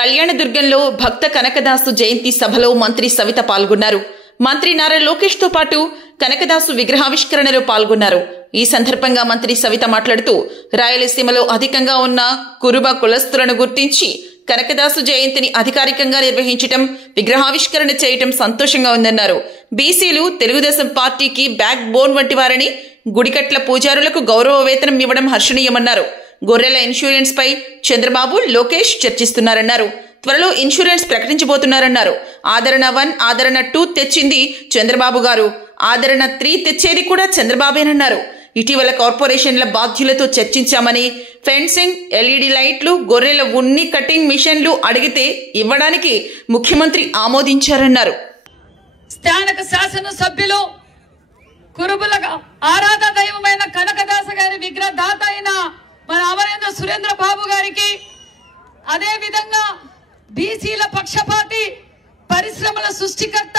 కళ్యాణదుర్గంలో భక్త కనకదాసు జయంతి సభలో మంత్రి సవిత పాల్గొన్నారు. మంత్రి నారా లోకేష్ తో పాటు కనకదాసు విగ్రహావిష్కరణలో పాల్గొన్నారు. ఈ సందర్భంగా మంత్రి సవిత మాట్లాడుతూ రాయలసీమలో అధికంగా ఉన్న కురుబ కులస్తులను గుర్తించి కనకదాసు జయంతిని అధికారికంగా నిర్వహించడం, విగ్రహావిష్కరణ చేయటం సంతోషంగా ఉందన్నారు. బీసీలు తెలుగుదేశం పార్టీకి బ్యాక్ బోన్ వంటి వారని, గుడికట్ల పూజారులకు గౌరవ వేతనం ఇవ్వడం హర్షణీయమన్నారు. గొర్రెల ఇన్సూరెన్స్ పై చంద్రబాబు, లోకేష్ చర్చిస్తున్నారన్నారు. త్వరలో ఇన్సూరెన్స్ ప్రకటించబోతున్నారన్నారు. ఆదరణ 1, ఆదరణ 2 తెచ్చింది చంద్రబాబు గారు, ఆదరణ 3 తెచ్చేది కూడా చంద్రబాబేనన్నారు. ఇటీవల కార్పొరేషన్ల బాధ్యులతో చర్చించామని, ఫెన్సింగ్, ఎల్ఈడి లైట్లు, గొర్రెల ఉన్ని కటింగ్ మిషన్లు అడిగితే ఇవ్వడానికి ముఖ్యమంత్రి ఆమోదించారన్నారు. స్థానిక శాసనసభ్యులు కురుబుల ఆరాధ దైవమైన కనకదాస గారి విగ్రహదాత అయిన మన అమరేంద్ర సురేంద్ర బాబు గారికి, అదే విధంగా బీసీల పక్షపాతి, పరిశ్రమల సృష్టికర్త,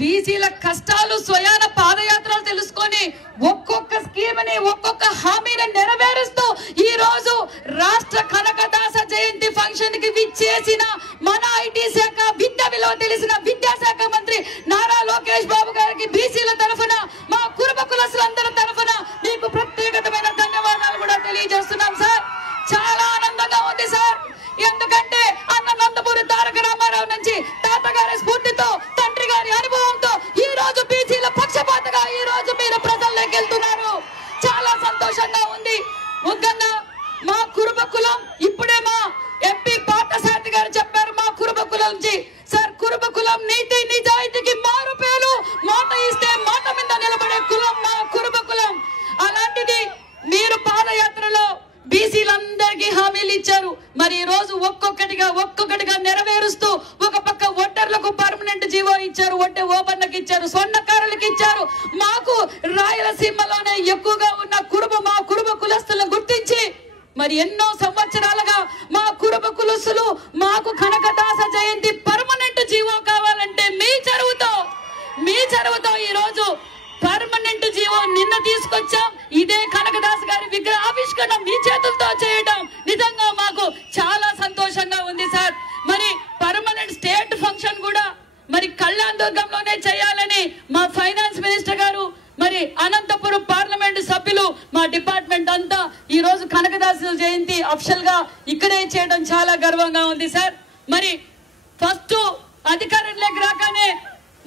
బీసీల కష్టాలు స్వయాన పాదయాత్రలు తెలుసుకొని ఒక్కొక్క స్కీమ్ని, ఒక్కొక్క హామీని నెరవేరుస్తూ ఈ రోజు రాష్ట్ర కనకదాస జయంతి ఫంక్షన్ కి విచ్చేసిన మన ఐటీ శాఖ, విద్య విలువ తెలిసిన విద్యాశాఖ మంత్రి నారా లోకేష్ బాబు గారికి బీసీల తరఫున, మా కురుబ కులస్తులందరి తరఫున మీకు ప్రత్యేకమైన ధన్యవాదాలు కూడా తెలియజేస్తున్నాం సార్. చాలా ఆనందంగా ఉంది సార్. ఎందుకంటే అన్న నందమూరి తారక రామారావు నుంచి తాతగారి స్ఫూర్తితో, తండ్రి గారి అనుభవంతో ఈ రోజు బీసీల పక్షపాతగా ఈ రోజు మీరు ప్రజల్లోకి వెళ్తున్నారు. చాలా సంతోషంగా ఉంది. ముఖ్యంగా మా కురుబ కులం, ఇప్పుడే మా ఎంపీ పార్థసారథి గారు చెప్పారు మా కురుబ కులం నుంచి. సార్, కురుబ కులం నీతి నిజాయితీకి మారు పేరు, మాట ఇస్తే మాట మీద నిలబడే కులం మా కురుబ కులం. అలాంటిది మీరు పాదయాత్రలో బీసీలందరికీ హామీలు ఇచ్చారు. మరి ఈ రోజు ఒక్కొక్కటిగా నెరవేరుస్తూ ఒక పక్క ఒడ్డర్లకు పర్మనెంట్ జీవో ఇచ్చారు, ఒడ్డే ఓబన్నకి ఇచ్చారు, స్వర్ణకారులకు ఇచ్చారు. మాకు రాయలసీమలోనే ఎక్కువగా ఉన్న మా కురుబ కులస్తులను గుర్తించి మరి ఎన్నో సంవత్సరాలుగా మా కురుబ కులస్తులు మాకు కనకదాస జయంతి పర్మనెంట్ జీవో కావాలంటే మీ చరువుతో ఈ రోజు పర్మనెంట్ జీవో నిన్న తీసుకొచ్చాం. ఇదే కనకదాస్ గారి విగ్రహ ఆవిష్కరణ మీ చేతులతో చేయడం నిజంగా మాకు చాలా సంతోషంగా ఉంది సార్. మరి పర్మనెంట్ స్టేట్ ఫంక్షన్ కూడా మరి కళ్యాణదుర్గంలోనే చేయాలని మా ఫైనాన్స్ మినిస్టర్ గారు, మరి అనంతపురం పార్లమెంట్ సభ్యులు, మా డిపార్ట్మెంట్ అంతా ఈ రోజు కనకదాసు జయంతి అఫిషియల్ గా ఇక్కడే చేయడం చాలా గర్వంగా ఉంది సార్. మరి ఫస్ట్ అధికారంలోకి రాగానే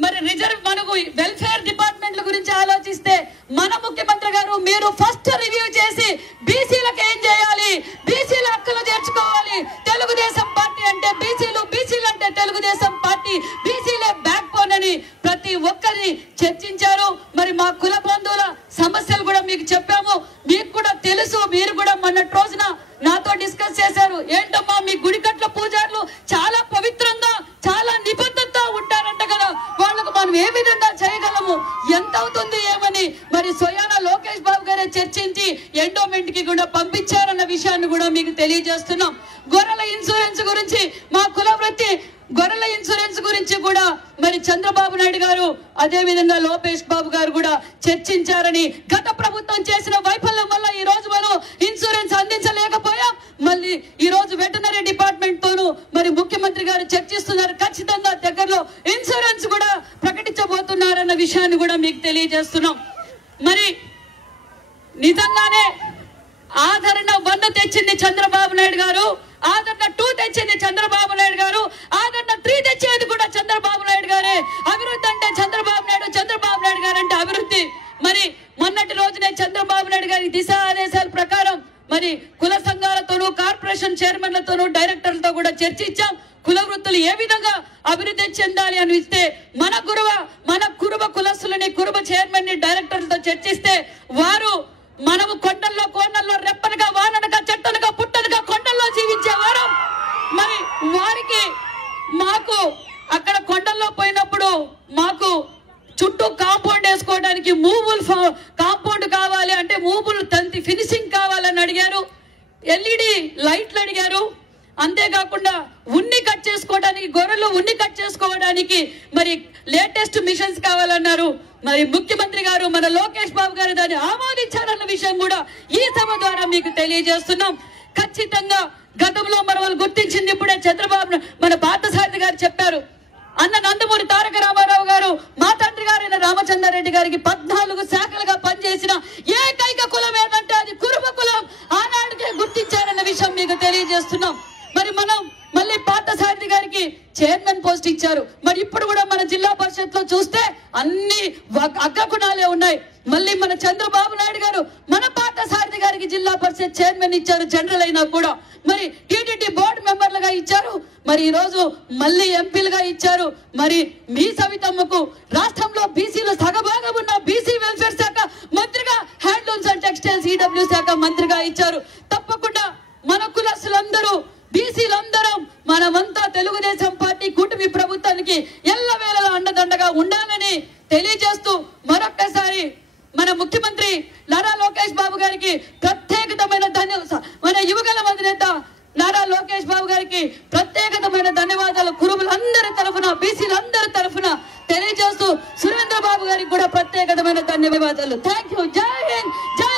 మరి రిజర్వ్ మనకు వెల్ఫేర్ డిపార్ట్మెంట్ల గురించి ఆలోచిస్తే మన ముఖ్యమంత్రి గారు మీరు ఫస్ట్ రివ్యూ చేసి బీసీలకు ఏం చేయాలి, బీసీల హక్కులు చేర్చుకోవాలి, తెలుగుదేశం పార్టీ అంటే బీసీలు, బీసీలు అంటే తెలుగుదేశం పార్టీ, బీసీలే బ్యాక్ బోన్ అని ప్రతి ఒక్కరిని చర్చించారు. మరి మా కుల బంధువుల సమస్యలు కూడా మీకు చెప్పాము. మీకు కూడా తెలుసు, మీరు కూడా మొన్నటి రోజున నాతో డిస్కస్ చేశారు. ఏంటమ్మా మీ గుడికట్ల పూజారులు చాలా పవిత్రంగా, చాలా నిబద్ధతతో ఉంటారంట కదా, వాళ్ళకు మనం ఏ విధంగా చేయగలము, ఎంత అవుతుంది ఏమని మరి స్వయాన లోకేష్ బాబు గారే చర్చించి ఎండోమెంట్ కి కూడా పంపించారన్న విషయాన్ని కూడా మీకు తెలియజేస్తున్నాం. గొర్రెల ఇన్సూరెన్స్ గురించి, మా కుల వృత్తి గొర్రెల ఇన్సూరెన్స్ గురించి కూడా మరి చంద్రబాబు నాయుడు గారు, అదే విధంగా లోకేష్ బాబు గారు కూడా చర్చించారని, గత ప్రభుత్వం చేసిన వైఫల్యం వల్ల ఈ రోజు మనం ఇన్సూరెన్స్ అందించలేకపోయాం. మళ్ళీ ఈ రోజు వెటనరీ డిపార్ట్మెంట్ తోనూ మరి ముఖ్యమంత్రి గారు చర్చిస్తున్నారు. ఖచ్చితంగా దగ్గరలో ఇన్సూరెన్స్ కూడా ప్రకటించబోతున్నారన్న విషయాన్ని కూడా మీకు తెలియజేస్తున్నాం. మరి నిజంగానే ఆదరణ 1 తెచ్చింది చంద్రబాబు నాయుడు గారు, ఆదరణ 2 తెచ్చింది చంద్రబాబు నాయుడు గారు, ఆదరణ 3 తెచ్చేది కూడా చంద్రబాబు నాయుడు గారే. అభివృద్ధి అంటే చంద్రబాబు నాయుడు గారు అంటే అభివృద్ధి. మరి మొన్నటి రోజునే చంద్రబాబు నాయుడు గారి దిశా ఆదేశాల ప్రకారం మరి కుల సంఘాలతోనూ, కార్పొరేషన్ చైర్మన్లతోనూ, డైరెక్టర్లతో కూడా చర్చించాం. కుల వృత్తులు ఏ విధంగా అభివృద్ధి చెందాలి అని ఇస్తే మన కురుబ కులస్తులని, కురుబ చైర్మన్ ని, డైరెక్టర్లతో చర్చిస్తే వారు మనము కోనల్లో రెప్పనగా, వాననగా, చెట్టనగా, పుట్టనగా కొండల్లో జీవించేవారు. మరి వారికి మాకు అక్కడ కొండల్లో పోయినప్పుడు మాకు చుట్టూ కాంపౌండ్ వేసుకోవడానికి మూవుల్ కాంపౌండ్ కావాలి అంటే మూవులు తంతి ఫినిషింగ్ కావాలని అడిగారు, ఎల్ఈడి లైట్లు అడిగారు. అంతేకాకుండా ఉన్ని కట్ చేసుకోవడానికి, గొర్రెలు ఉన్ని కట్ చేసుకోవడానికి మరి లేటెస్ట్ మిషన్స్ కావాలన్నారు. మరి ముఖ్యమంత్రి గారు, మన లోకేష్ బాబు గారు దాన్ని ఆమోదించారన్న విషయం కూడా ఈ సభ ద్వారా మీకు తెలియజేస్తున్నాం. ఖచ్చితంగా గతంలో మనం గుర్తించింది ఇప్పుడే చంద్రబాబు మన పార్థసారథి గారు చెప్పారు. అన్న నందమూరి తారక రామారావు గారు మా తండ్రి గారైన రామచంద్రారెడ్డి గారికి 14 శాఖలుగా పనిచేసిన ఏకైక కులం ఏదంటే అది కురుబ కులం. ఆనాటికే గుర్తించారన్న విషయం మీకు తెలియజేస్తున్నాం. మరి మనం మళ్ళీ పార్థసారథి గారికి చైర్మన్ పోస్ట్ ఇచ్చారు. మరి ఇప్పుడు కూడా మన జిల్లా పరిషత్ లో చూస్తే అన్ని అగ్రగుణాలే ఉన్నాయి. మళ్ళీ మన చంద్రబాబు నాయుడు గారు మన పార్థసారథి గారికి జిల్లా పరిషత్ చైర్మన్ ఇచ్చారు, జనరల్ అయినా కూడా. మరి టీటీడీ బోర్డు మెంబర్లుగా ఇచ్చారు. మరి ఈ రోజు మళ్ళీ ఎంపీలుగా ఇచ్చారు. మరి మీ సవితమ్మకు రాష్ట్రంలో బీసీలో సగభాగం ఉన్న బీసీ వెల్ఫేర్ శాఖ మంత్రిగా, హ్యాండ్లూమ్స్ అండ్ టెక్స్టైల్స్ ఈడబ్ల్యూ శాఖ మంత్రిగా ఇచ్చారు. తప్పకుండా మన కులస్తులందరూ బీసీలందరం మనమంతా తెలుగుదేశం పార్టీ కూటమి ప్రభుత్వానికి ఎల్లవేళలా అండదండగా ఉండాలని తెలియజేస్తూ మరొక్కసారి మన ముఖ్యమంత్రి నారా లోకేష్ బాబు గారికి ప్రత్యేకమైన మన యువగల అధినేత నారా లోకేష్ బాబు గారికి ప్రత్యేకమైన ధన్యవాదాలు కురుబులందరి తరఫున, బీసీలందరి తరఫున తెలియజేస్తూ సురేంద్ర బాబు గారికి కూడా ప్రత్యేకమైన ధన్యవాదాలు. Thank you. జై హింద్, జై